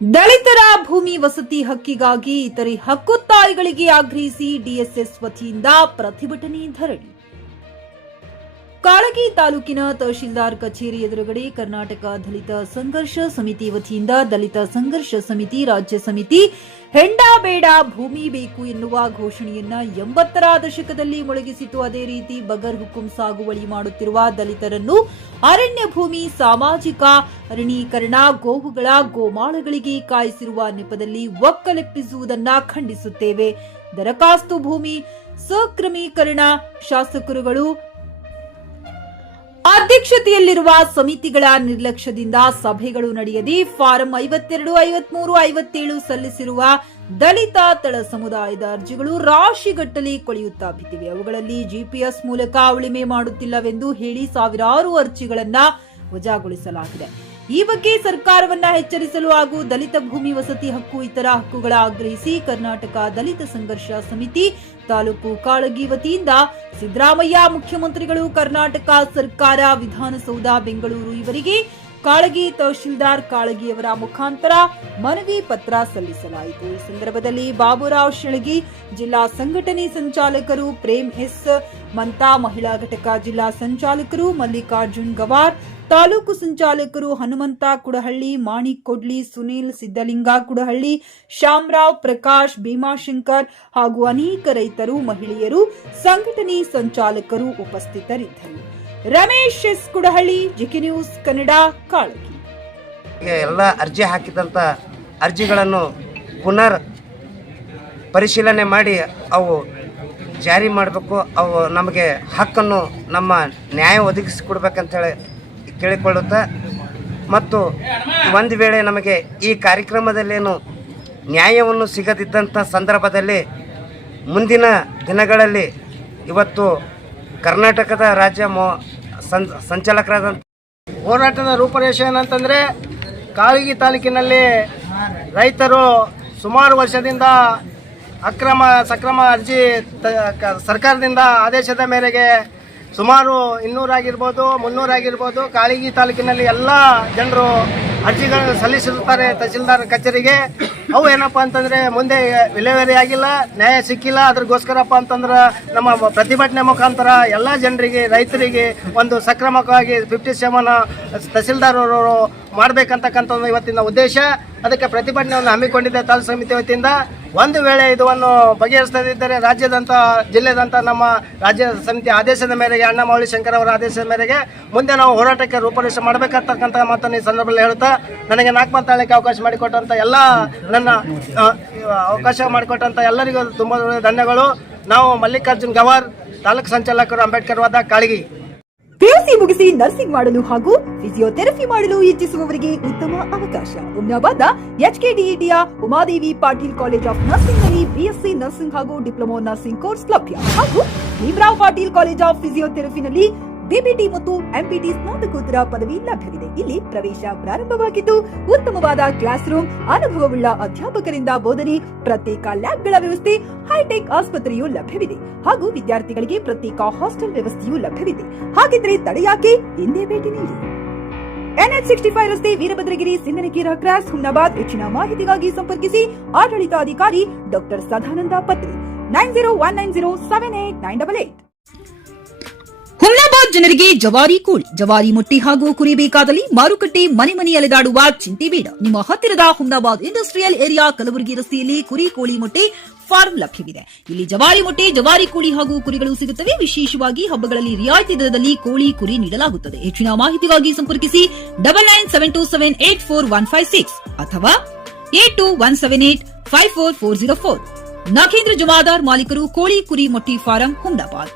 ದಲಿತರ ಭೂಮಿ ವಸತಿ ಹಕ್ಕಿಗಾಗಿ ಇತರೆ ಹಕ್ಕುತ್ತಾಯಿಗಳಿಗೆ ಆಗ್ರಹಿಸಿ ಡಿಎಸ್ಎಸ್ ವತಿಯಿಂದ ಪ್ರತಿಭಟನೆ ಧರಣಿ. ಕಾಳಗಿ ತಾಲೂಕಿನ ತಹಶೀಲ್ದಾರ್ ಕಚೇರಿ ಎದುರುಗಡೆ ಕರ್ನಾಟಕ ದಲಿತ ಸಂಘರ್ಷ ಸಮಿತಿ ವತಿಯಿಂದ ದಲಿತ ಸಂಘರ್ಷ ಸಮಿತಿ ರಾಜ್ಯ ಸಮಿತಿ ಹೆಂಡ ಬೇಡ ಭೂಮಿ ಬೇಕು ಎನ್ನುವ ಘೋಷಣೆಯನ್ನ 80ರ ದಶಕದಲ್ಲಿ ಮೊಳಗಿಸಿತು. ಅದೇ ರೀತಿ ಬಗರ್ ಹುಕುಂ ಸಾಗುವಳಿ ಮಾಡುತ್ತಿರುವ ದಲಿತರನ್ನು ಅರಣ್ಯ ಭೂಮಿ ಸಾಮಾಜಿಕ ಅರಣ್ಯೀಕರಣ ಗೋವುಗಳ ಗೋಮಾಳಗಳಿಗೆ ಕಾಯಿಸಿರುವ ನೆಪದಲ್ಲಿ ಒಕ್ಕಲೆಬ್ಬಿಸುವುದನ್ನು ಖಂಡಿಸುತ್ತೇವೆ. ದರಖಾಸ್ತು ಭೂಮಿ ಸಕ್ರಮೀಕರಣ ಶಾಸಕರುಗಳು ಅಧ್ಯಕ್ಷತೆಯಲ್ಲಿರುವ ಸಮಿತಿಗಳ ನಿರ್ಲಕ್ಷ್ಯದಿಂದ ಸಭೆಗಳು ನಡೆಯದೆ ಫಾರಂ 52, 53, 57 ಸಲ್ಲಿಸಿರುವ ದಲಿತ ತಳ ಸಮುದಾಯದ ಅರ್ಜಿಗಳು ರಾಶಿಗಟ್ಟಲೆ ಕೊಳೆಯುತ್ತಾ ಬಿದ್ದಿವೆ. ಅವುಗಳಲ್ಲಿ ಜಿಪಿಎಸ್ ಮೂಲಕ ಉಳಿಮೆ ಮಾಡುತ್ತಿಲ್ಲವೆಂದು ಹೇಳಿ ಸಾವಿರಾರು ಅರ್ಜಿಗಳನ್ನ ವಜಾಗೊಳಿಸಲಾಗಿದೆ. ಈ ಬಗ್ಗೆ ಸರ್ಕಾರವನ್ನ ಎಚ್ಚರಿಸಲು ಹಾಗೂ ದಲಿತ ಭೂಮಿ ವಸತಿ ಹಕ್ಕು ಇತರ ಹಕ್ಕುಗಳ ಆಗ್ರಹಿಸಿ ಕರ್ನಾಟಕ ದಲಿತ ಸಂಘರ್ಷ ಸಮಿತಿ ತಾಲೂಕು ಕಾಳಗಿ ವತಿಯಿಂದ ಸಿದ್ದರಾಮಯ್ಯ ಮುಖ್ಯಮಂತ್ರಿಗಳು, ಕರ್ನಾಟಕ ಸರ್ಕಾರ, ವಿಧಾನಸೌಧ ಬೆಂಗಳೂರು ಇವರಿಗೆ ಕಾಳಗಿ ತಹಶೀಲ್ದಾರ್ ಕಾಳಗಿಯವರ ಮುಖಾಂತರ ಮನವಿ ಪತ್ರ ಸಲ್ಲಿಸಲಾಯಿತು. ಈ ಸಂದರ್ಭದಲ್ಲಿ ಬಾಬುರಾವ್ ಶೆಳಗಿ ಜಿಲ್ಲಾ ಸಂಘಟನೆ ಸಂಚಾಲಕರು, ಪ್ರೇಮ್ ಎಸ್ ಮಂತಾ ಮಹಿಳಾ ಘಟಕ ಜಿಲ್ಲಾ ಸಂಚಾಲಕರು, ಮಲ್ಲಿಕಾರ್ಜುನ್ ಗವಾರ್ ತಾಲೂಕು ಸಂಚಾಲಕರು, ಹನುಮಂತ ಕುಡಹಳ್ಳಿ, ಮಾಣಿಕ್ ಕೊಡ್ಲಿ, ಸುನೀಲ್ ಸಿದ್ದಲಿಂಗ ಕುಡಹಳ್ಳಿ, ಶ್ಯಾಮರಾವ್, ಪ್ರಕಾಶ್, ಭೀಮಾಶಂಕರ್ ಹಾಗೂ ಅನೇಕ ರೈತರು, ಮಹಿಳೆಯರು, ಸಂಘಟನೆ ಸಂಚಾಲಕರು ಉಪಸ್ಥಿತರಿದ್ದರು. Ramesh S Kudahalli, GK news Kannada, Kalagi. ಎಲ್ಲ ಅರ್ಜಿ ಹಾಕಿದಂಥ ಅರ್ಜಿಗಳನ್ನು ಪುನರ್ ಪರಿಶೀಲನೆ ಮಾಡಿ ಅವು ಜಾರಿ ಮಾಡಬೇಕು. ಅವು ನಮಗೆ ಹಕ್ಕನ್ನು ನಮ್ಮ ನ್ಯಾಯ ಒದಗಿಸಿಕೊಡ್ಬೇಕಂತೇಳಿ ಕೇಳಿಕೊಳ್ಳುತ್ತಾ, ಮತ್ತು ಒಂದು ವೇಳೆ ನಮಗೆ ಈ ಕಾರ್ಯಕ್ರಮದಲ್ಲೇನು ನ್ಯಾಯವನ್ನು ಸಿಗದಿದ್ದಂಥ ಸಂದರ್ಭದಲ್ಲಿ ಮುಂದಿನ ದಿನಗಳಲ್ಲಿ ಇವತ್ತು ಕರ್ನಾಟಕದ ರಾಜ್ಯ ಸಂಚಾಲಕರಾದಂಥ ಹೋರಾಟದ ರೂಪರೇಷೆ ಏನಂತಂದರೆ, ಕಾಳಗಿ ತಾಲೂಕಿನಲ್ಲಿ ರೈತರು ಸುಮಾರು ವರ್ಷದಿಂದ ಅಕ್ರಮ ಸಕ್ರಮ ಅರ್ಜಿ ಸರ್ಕಾರದಿಂದ ಆದೇಶದ ಮೇರೆಗೆ ಸುಮಾರು 200 ಆಗಿರ್ಬೋದು, 300 ಆಗಿರ್ಬೋದು, ಕಾಳಗಿ ತಾಲೂಕಿನಲ್ಲಿ ಎಲ್ಲ ಜನರು ಅರ್ಜಿಗಳನ್ನು ಸಲ್ಲಿಸಿರುತ್ತಾರೆ ತಹಸೀಲ್ದಾರ್ ಕಚೇರಿಗೆ. ಅವು ಏನಪ್ಪ ಅಂತಂದರೆ ಮುಂದೆ ವಿಲೇವಾರಿ ಆಗಿಲ್ಲ, ನ್ಯಾಯ ಸಿಕ್ಕಿಲ್ಲ. ಅದ್ರಗೋಸ್ಕರಪ್ಪ ಅಂತಂದ್ರೆ ನಮ್ಮ ಪ್ರತಿಭಟನೆ ಮುಖಾಂತರ ಎಲ್ಲ ಜನರಿಗೆ, ರೈತರಿಗೆ ಒಂದು ಸಕ್ರಮವಾಗಿ 57 ತಹಸೀಲ್ದಾರ್ ಅವರು ಮಾಡಬೇಕಂತಕ್ಕಂಥ ಇವತ್ತಿನ ಉದ್ದೇಶ. ಅದಕ್ಕೆ ಪ್ರತಿಭಟನೆಯನ್ನು ಹಮ್ಮಿಕೊಂಡಿದ್ದೆ ತಾಲೂಕು ಸಮಿತಿ ವತಿಯಿಂದ. ಒಂದು ವೇಳೆ ಇದನ್ನು ಬಗೆಹರಿಸದಿದ್ದರೆ ರಾಜ್ಯದಂಥ ಜಿಲ್ಲೆದಂಥ ನಮ್ಮ ರಾಜ್ಯ ಸಮಿತಿ ಆದೇಶದ ಮೇರೆಗೆ, ಅಣ್ಣಮಾವಳಿ ಶಂಕರ್ ಅವರ ಆದೇಶದ ಮೇರೆಗೆ ಮುಂದೆ ನಾವು ಹೋರಾಟಕ್ಕೆ ರೂಪರೇಷೆ ಮಾಡಬೇಕಂತಕ್ಕಂಥ ಮಾತನ್ನು ಈ ಸಂದರ್ಭದಲ್ಲಿ ಹೇಳುತ್ತಾ, ನನಗೆ 4 ಮಾತಾಡಲಿಕ್ಕೆ ಅವಕಾಶ ಮಾಡಿಕೊಟ್ಟಂಥ ಅವಕಾಶ ಮಾಡಿಕೊಟ್ಟಂಥ ಎಲ್ಲರಿಗೂ ತುಂಬ ಧನ್ಯಗಳು. ನಾವು ಮಲ್ಲಿಕಾರ್ಜುನ್ ಗವಾರ್, ತಾಲೂಕು ಸಂಚಾಲಕರು, ಅಂಬೇಡ್ಕರ್ ವಾದ, ಕಾಳಗಿ. ಪಿಯುಸಿ ಮುಗಿಸಿ ನರ್ಸಿಂಗ್ ಮಾಡಲು ಹಾಗೂ ಫಿಸಿಯೋಥೆರಪಿ ಮಾಡಲು ಇಚ್ಛಿಸುವವರಿಗೆ ಉತ್ತಮ ಅವಕಾಶ. ಹುಮ್ನಾಬಾದ್ನ ಎಚ್ಕೆಡಿಇಟಿಯ Umadevi Patil college of nursing ನಲ್ಲಿ ಬಿಎಸ್ಸಿ ನರ್ಸಿಂಗ್ ಹಾಗೂ ಡಿಪ್ಲೊಮಾ ನರ್ಸಿಂಗ್ ಕೋರ್ಸ್ ಲಭ್ಯ. ಹಾಗೂ ಭೀಮರಾವ್ ಪಾಟೀಲ್ ಕಾಲೇಜ್ ಆಫ್ ಫಿಸಿಯೋಥೆರಪಿನಲ್ಲಿ ಬಿಪಿಟಿ ಮತ್ತು ಎಂಪಿಟಿ ಸ್ನಾತಕೋತ್ತರ ಪದವಿ ಲಭ್ಯವಿದೆ. ಇಲ್ಲಿ ಪ್ರವೇಶ ಪ್ರಾರಂಭವಾಗಿದ್ದು ಉತ್ತಮವಾದ ಕ್ಲಾಸ್ ರೂಮ್, ಅನುಭವವುಳ್ಳ ಅಧ್ಯಾಪಕರಿಂದ ಬೋಧನೆ, ಪ್ರತ್ಯೇಕ ಲ್ಯಾಬ್ಗಳ ವ್ಯವಸ್ಥೆ, ಹೈಟೆಕ್ ಆಸ್ಪತ್ರೆಯೂ ಲಭ್ಯವಿದೆ. ಹಾಗೂ ವಿದ್ಯಾರ್ಥಿಗಳಿಗೆ ಪ್ರತ್ಯೇಕ ಹಾಸ್ಟೆಲ್ ವ್ಯವಸ್ಥೆಯೂ ಲಭ್ಯವಿದೆ. ಹಾಗಿದ್ರೆ ತಡೆಯಾಕೆ, ಹಿಂದೆ ಭೇಟಿ ನೀಡಿ. NH 65 ರಸ್ತೆ, ವೀರಭದ್ರಗಿರಿ, ಸಿಂಧನಕೀರ ಕ್ರಾಸ್, ಹುಮ್ನಾಬಾದ್. ಹೆಚ್ಚಿನ ಮಾಹಿತಿಗಾಗಿ ಸಂಪರ್ಕಿಸಿ ಆಡಳಿತಾಧಿಕಾರಿ ಡಾಕ್ಟರ್ ಸದಾನಂದ ಪತ್ರಿ, 9019078988. ಹುಮ್ನಾಬಾದ್ ಜನರಿಗೆ ಜವಾರಿ ಕೋಳಿ, ಜವಾರಿ ಮೊಟ್ಟೆ ಹಾಗೂ ಕುರಿ ಬೇಕಾದಲ್ಲಿ ಮಾರುಕಟ್ಟೆ ಮನೆ ಅಲೆದಾಡುವ ಚಿಂತೆ ಬೇಡ. ನಿಮ್ಮ ಹತ್ತಿರದ ಹುಮ್ನಾಬಾದ್ ಇಂಡಸ್ಟ್ರಿಯಲ್ ಏರಿಯಾ ಕಲಬುರಗಿ ರಸ್ತೆಯಲ್ಲಿ ಕುರಿ ಕೋಳಿ ಮೊಟ್ಟೆ ಫಾರ್ಮ್ ಲಭ್ಯವಿದೆ. ಇಲ್ಲಿ ಜವಾರಿ ಮೊಟ್ಟೆ, ಜವಾರಿ ಕೋಳಿ ಹಾಗೂ ಕುರಿಗಳು ಸಿಗುತ್ತವೆ. ವಿಶೇಷವಾಗಿ ಹಬ್ಬಗಳಲ್ಲಿ ರಿಯಾಯಿತಿ ದರದಲ್ಲಿ ಕೋಳಿ, ಕುರಿ ನೀಡಲಾಗುತ್ತದೆ. ಹೆಚ್ಚಿನ ಮಾಹಿತಿಗಾಗಿ ಸಂಪರ್ಕಿಸಿ 9972784156 ಅಥವಾ 8217854404. ನಾಗೇಂದ್ರ ಜಮಾದಾರ್, ಮಾಲೀಕರು, ಕೋಳಿ ಕುರಿ ಮೊಟ್ಟೆ ಫಾರಂ, ಹುಮ್ನಾಬಾದ್.